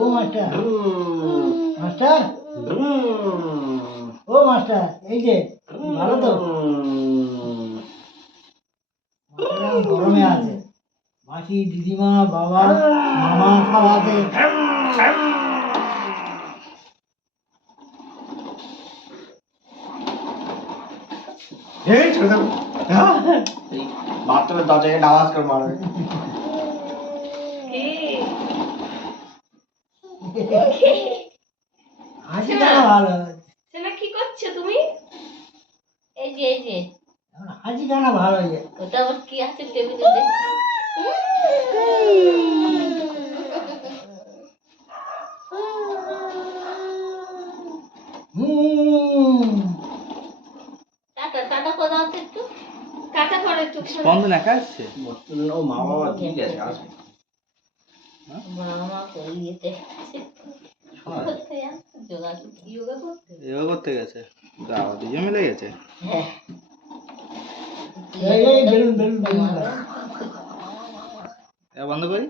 ও master, master, ও master, এই যে ভালো তো? মাস্টার এখন গরমে আছে, মাসি, দিদিমা, বাবা, মামা সব আছে। এই ছোট বাথরুমের দরজায় আওয়াজ করে মারবে। হাসি টাকা ভালো, সেনা কি করছো তুমি? এই যে হাসি টাকা ভালো হয়ে যায়। ওটা আবার কি আছে টেবিলে দেখ। টাটা টাটা করে দাও তো একটু, টাটা করে একটু। স্পন্দন একা আসছে? ও মা বাবা ঠিক আছে, আসবে। মামা কই যেতে কোথায় আসছে? যোগা করতে। যোগা করতে গেছে? দাও, দুজন মিলে গেছে? হ্যাঁ এই বেলুন বেলুন বেলুন বন্ধ করি।